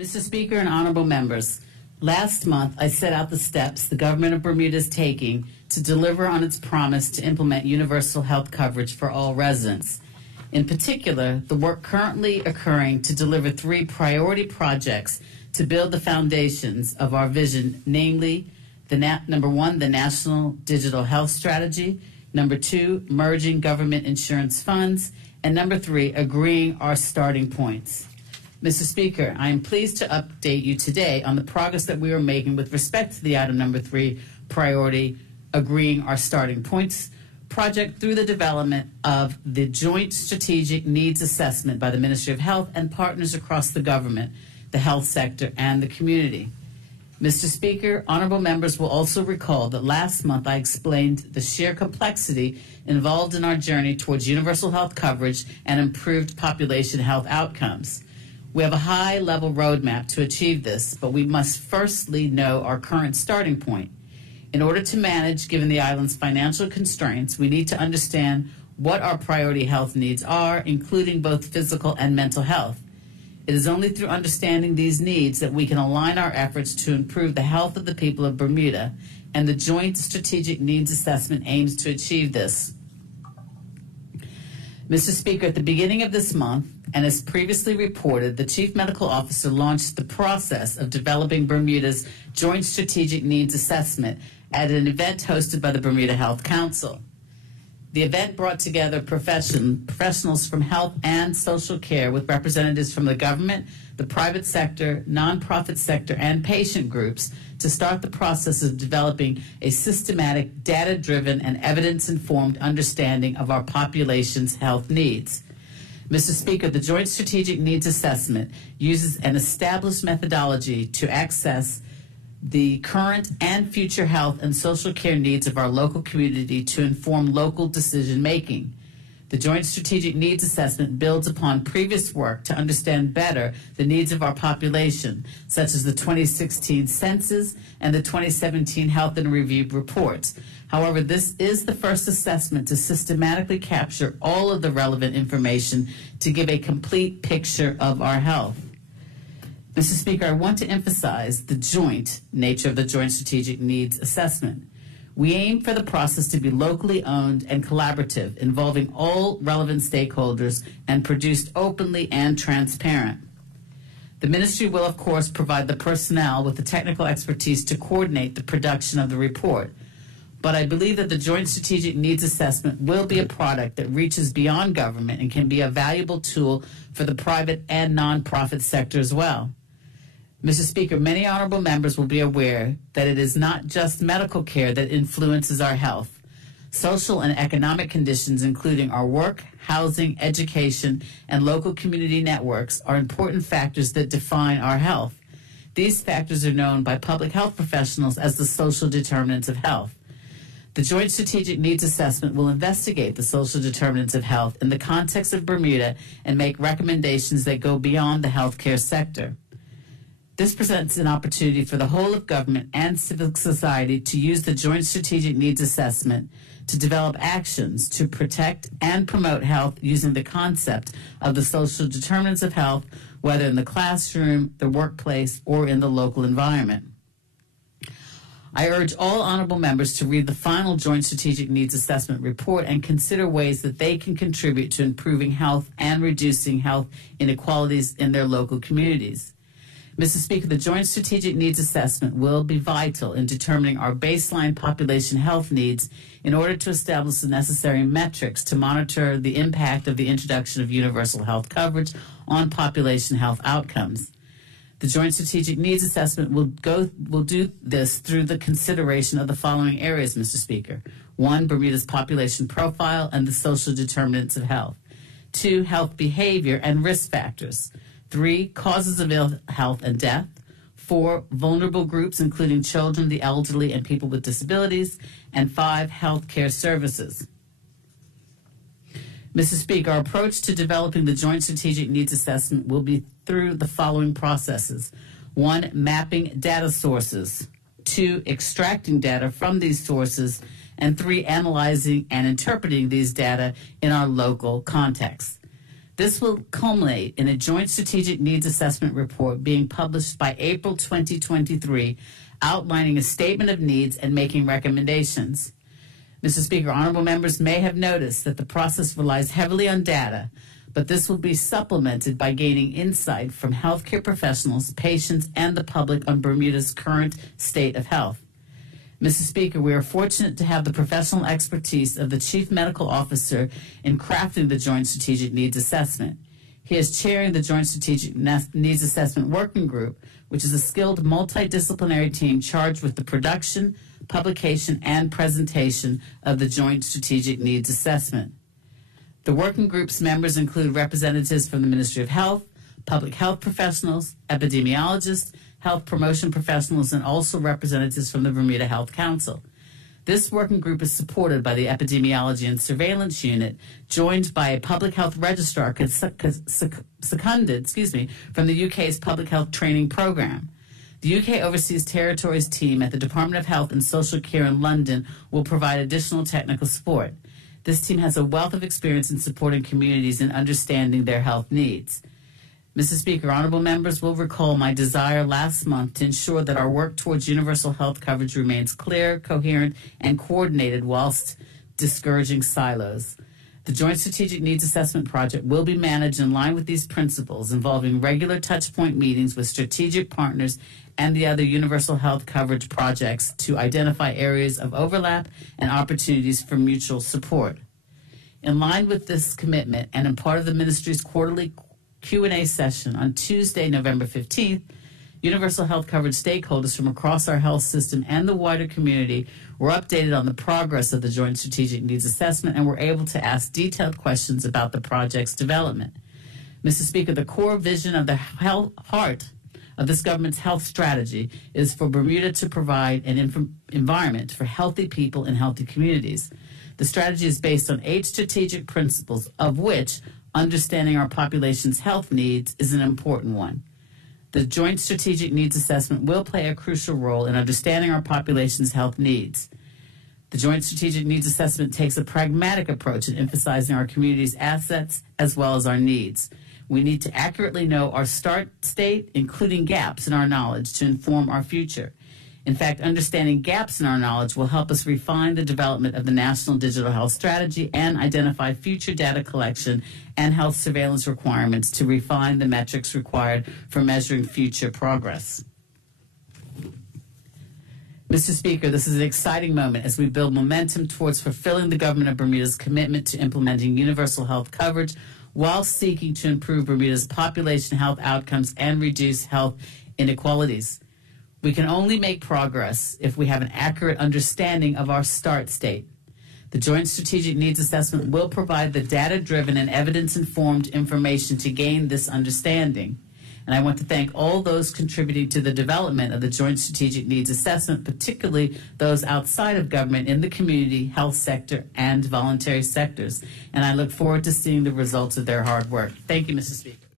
Mr. Speaker and honorable members, last month I set out the steps the government of Bermuda is taking to deliver on its promise to implement universal health coverage for all residents. In particular, the work currently occurring to deliver 3 priority projects to build the foundations of our vision, namely, number 1, the National Digital Health Strategy, number 2, merging government insurance funds, and number 3, agreeing our starting points. Mr. Speaker, I am pleased to update you today on the progress that we are making with respect to the item number 3, priority, agreeing our starting points project through the development of the Joint Strategic Needs Assessment by the Ministry of Health and partners across the government, the health sector, and the community. Mr. Speaker, honorable members will also recall that last month I explained the sheer complexity involved in our journey towards universal health coverage and improved population health outcomes. We have a high-level roadmap to achieve this, but we must firstly know our current starting point. In order to manage, given the island's financial constraints, we need to understand what our priority health needs are, including both physical and mental health. It is only through understanding these needs that we can align our efforts to improve the health of the people of Bermuda, and the Joint Strategic Needs Assessment aims to achieve this. Mr. Speaker, at the beginning of this month, and as previously reported, the Chief Medical Officer launched the process of developing Bermuda's Joint Strategic Needs Assessment at an event hosted by the Bermuda Health Council. The event brought together professionals from health and social care with representatives from the government, the private sector, nonprofit sector, and patient groups to start the process of developing a systematic, data-driven, and evidence-informed understanding of our population's health needs. Mr. Speaker, the Joint Strategic Needs Assessment uses an established methodology to access the current and future health and social care needs of our local community to inform local decision-making. The Joint Strategic Needs Assessment builds upon previous work to understand better the needs of our population, such as the 2016 census and the 2017 Health and Review reports. However, this is the first assessment to systematically capture all of the relevant information to give a complete picture of our health. Mr. Speaker, I want to emphasize the joint nature of the Joint Strategic Needs Assessment. We aim for the process to be locally owned and collaborative, involving all relevant stakeholders and produced openly and transparent. The Ministry will, of course, provide the personnel with the technical expertise to coordinate the production of the report. But I believe that the Joint Strategic Needs Assessment will be a product that reaches beyond government and can be a valuable tool for the private and nonprofit sector as well. Mr. Speaker, many honorable members will be aware that it is not just medical care that influences our health. Social and economic conditions, including our work, housing, education, and local community networks, are important factors that define our health. These factors are known by public health professionals as the social determinants of health. The Joint Strategic Needs Assessment will investigate the social determinants of health in the context of Bermuda and make recommendations that go beyond the healthcare sector. This presents an opportunity for the whole of government and civil society to use the Joint Strategic Needs Assessment to develop actions to protect and promote health using the concept of the social determinants of health, whether in the classroom, the workplace, or in the local environment. I urge all honorable members to read the final Joint Strategic Needs Assessment report and consider ways that they can contribute to improving health and reducing health inequalities in their local communities. Mr. Speaker, the Joint Strategic Needs Assessment will be vital in determining our baseline population health needs in order to establish the necessary metrics to monitor the impact of the introduction of universal health coverage on population health outcomes. The Joint Strategic Needs Assessment will do this through the consideration of the following areas, Mr. Speaker. 1, Bermuda's population profile and the social determinants of health. 2, health behavior and risk factors. 3, causes of ill health and death. 4, vulnerable groups, including children, the elderly, and people with disabilities. And 5, health care services. Mr. Speaker, our approach to developing the Joint Strategic Needs Assessment will be through the following processes. 1, mapping data sources. 2, extracting data from these sources. And 3, analyzing and interpreting these data in our local context. This will culminate in a joint strategic needs assessment report being published by April 2023, outlining a statement of needs and making recommendations. Mr. Speaker, honorable members may have noticed that the process relies heavily on data, but this will be supplemented by gaining insight from healthcare professionals, patients, and the public on Bermuda's current state of health. Mr. Speaker, we are fortunate to have the professional expertise of the Chief Medical Officer in crafting the Joint Strategic Needs Assessment. He is chairing the Joint Strategic Needs Assessment Working Group, which is a skilled multidisciplinary team charged with the production, publication, and presentation of the Joint Strategic Needs Assessment. The working group's members include representatives from the Ministry of Health, public health professionals, epidemiologists, health promotion professionals, and also representatives from the Bermuda Health Council. This working group is supported by the Epidemiology and Surveillance Unit, joined by a public health registrar seconded from the UK's Public Health Training Programme. The UK Overseas Territories team at the Department of Health and Social Care in London will provide additional technical support. This team has a wealth of experience in supporting communities in understanding their health needs. Mr. Speaker, honorable members will recall my desire last month to ensure that our work towards universal health coverage remains clear, coherent, and coordinated whilst discouraging silos. The Joint Strategic Needs Assessment Project will be managed in line with these principles, involving regular touchpoint meetings with strategic partners and the other universal health coverage projects to identify areas of overlap and opportunities for mutual support. In line with this commitment, and in part of the ministry's quarterly Q&A session on Tuesday, November 15th, universal health coverage stakeholders from across our health system and the wider community were updated on the progress of the Joint Strategic Needs Assessment and were able to ask detailed questions about the project's development. Mr. Speaker, the core vision of the heart of this government's health strategy is for Bermuda to provide an environment for healthy people in healthy communities. The strategy is based on 8 strategic principles, of which understanding our population's health needs is an important one. The Joint Strategic Needs Assessment will play a crucial role in understanding our population's health needs. The Joint Strategic Needs Assessment takes a pragmatic approach in emphasizing our community's assets as well as our needs. We need to accurately know our start state, including gaps in our knowledge, to inform our future. In fact, understanding gaps in our knowledge will help us refine the development of the National Digital Health Strategy and identify future data collection and health surveillance requirements to refine the metrics required for measuring future progress. Mr. Speaker, this is an exciting moment as we build momentum towards fulfilling the Government of Bermuda's commitment to implementing universal health coverage while seeking to improve Bermuda's population health outcomes and reduce health inequalities. We can only make progress if we have an accurate understanding of our start state. The Joint Strategic Needs Assessment will provide the data-driven and evidence-informed information to gain this understanding. And I want to thank all those contributing to the development of the Joint Strategic Needs Assessment, particularly those outside of government in the community, health sector, and voluntary sectors. And I look forward to seeing the results of their hard work. Thank you, Mr. Speaker.